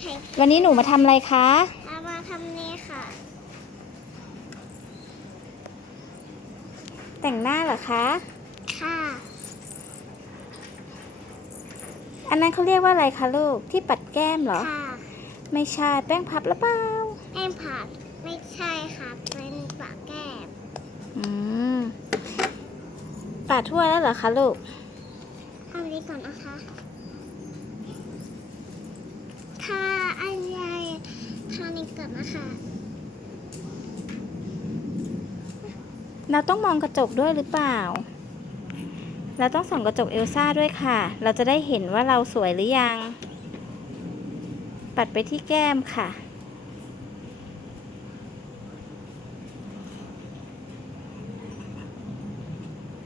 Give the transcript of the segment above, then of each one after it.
ไทยวันนี้หนูมาทำอะไรคะเอามาทำนี่ค่ะ แต่งหน้าเหรอคะ ค่ะ อันนั้นเขาเรียกว่าอะไรคะลูก ที่ปัดแก้มเหรอ ค่ะไม่ใช่แป้งพับหรือเปล่า แป้งผัดไม่ใช่ค่ะเป็นปากแก้มอืมปาดทั่วแล้วเหรอคะลูก ทำนี้ก่อนนะคะทาอะไรทา นะคะเราต้องมองกระจกด้วยหรือเปล่า เราต้องส่องกระจกเอลซ่าด้วยค่ะ เราจะได้เห็นว่าเราสวยหรือยัง ปัดไปที่แก้มค่ะ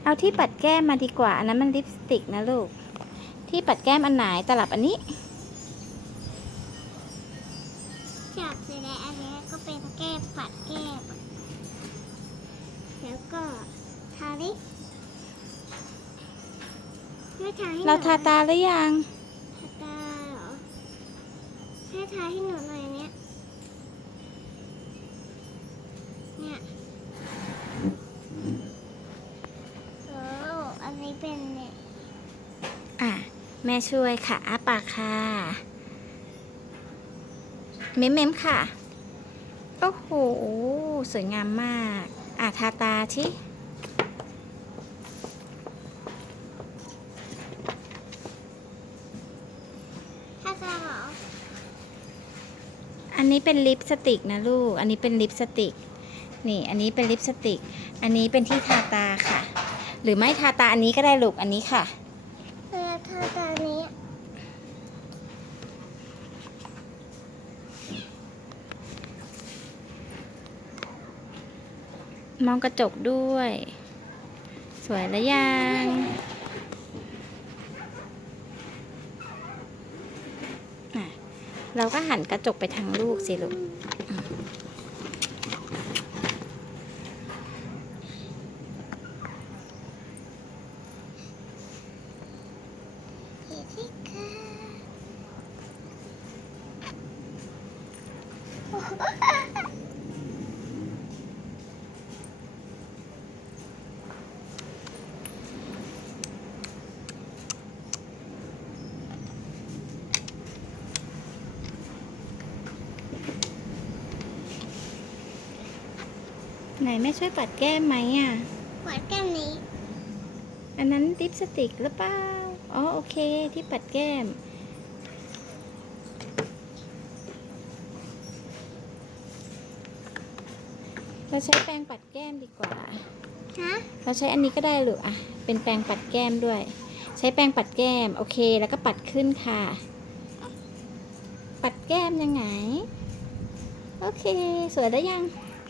เอาที่ปัดแก้มมาดีกว่า อันนั้นมันลิปสติกนะลูก ที่ปัดแก้มอันไหนตลับอันนี้ ทาลิปไม่ทาให้หนูเราทาตาหรือยัง ทาตาเหรอให้ทาให้หนูหน่อยเนี่ยเนี่ยโอ้อันนี้เป็นเนี่ยอะ แม่ช่วยค่ะอ้าปากค่ะ เม้มเม้มๆค่ะ โอ้โห สวยงามมาก อะ ทาตาชิ ทาตาเหร ออันนี้เป็นลิปสติกนะลูก อันนี้เป็นลิปสติก นี่ อันนี้เป็นลิปสติก อันนี้เป็นที่ทาตาค่ะ หรือไม่ทาตาอันนี้ก็ได้ลูก อันนี้ค่ะเออทาตานี้มองกระจกด้วย สวยแล้วยังอะ เราก็หันกระจกไปทางลูกสิลูกเห็ ไหนแม่ช่วยปัดแก้มไหมอะหัวแก้มนี้ อันนั้นลิปสติกหรือเปล่า อ๋อโอเคที่ปัดแก้ม เราใช้แปรงปัดแก้มดีกว่า ฮะ เราใช้อันนี้ก็ได้หรืออะ เป็นแปรงปัดแก้มด้วย ใช้แปรงปัดแก้ม โอเค แล้วก็ปัดขึ้นค่ะ ปัดแก้มยังไง โอเค สวยแล้วยัง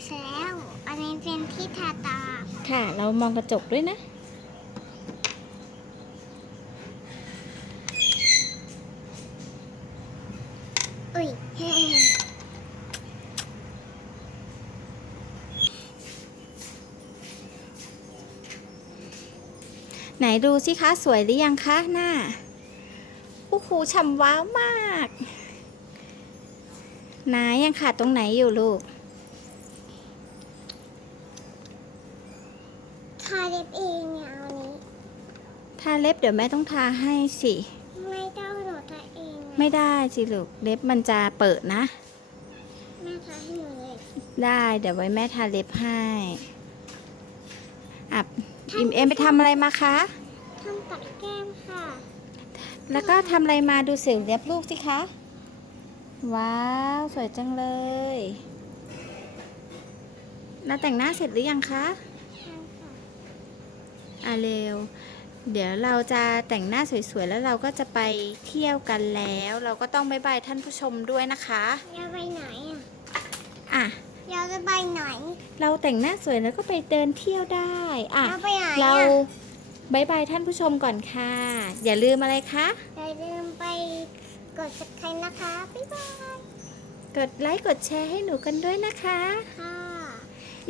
เสร็จแล้ว อันนี้เป็นที่ทาตา ค่ะ เรามองกระจกด้วยนะ อุ้ยเฮ้ไหนดูสิคะ สวยหรือยังคะ หน้าโอ้โหฉ่ำว้าวมาก ไหนยังขาดตรงไหนอยู่ลูก ทา เล็บเองเนี่ยเอานี้ ทาเล็บเดี๋ยวแม่ต้องทาให้สิ ไม่ต้องหนูทาเองไม่ได้สิลูก เล็บมันจะเปิดนะ แม่ทาให้หนูเลยได้เดี๋ยวไว้แม่ทาเล็บให้อะอิมเอ็มไปทำอะไรมาคะ ทำปัดแก้มค่ะ แล้วก็ทำอะไรมาดูสิวเล็บลูกสิคะ ว้าว สวยจังเลย แล้วแต่งหน้าเสร็จหรือยังคะใช่ค่ะ อะเร็ว เดี๋ยวเราจะแต่งหน้าสวยๆ แล้วเราก็จะไปเที่ยวกันแล้ว เราก็ต้องบายบายท่านผู้ชมด้วยนะคะยาไปไหนอะอะยาจะไปไหน เราแต่งหน้าสวยแล้วก็ไปเดินเที่ยวได้อะยาไปไหนเราอะบายบายท่านผู้ชมก่อนค่ะ อย่าลืมอะไรคะ อย่าลืมไปกดสับสไครนะคะ บ๊ายบายกดไลค์กดแชร์ให้หนูกันด้วยนะคะ ค่ะ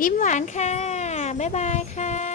ยิ้มหวานค่ะ บ๊ายบายค่ะ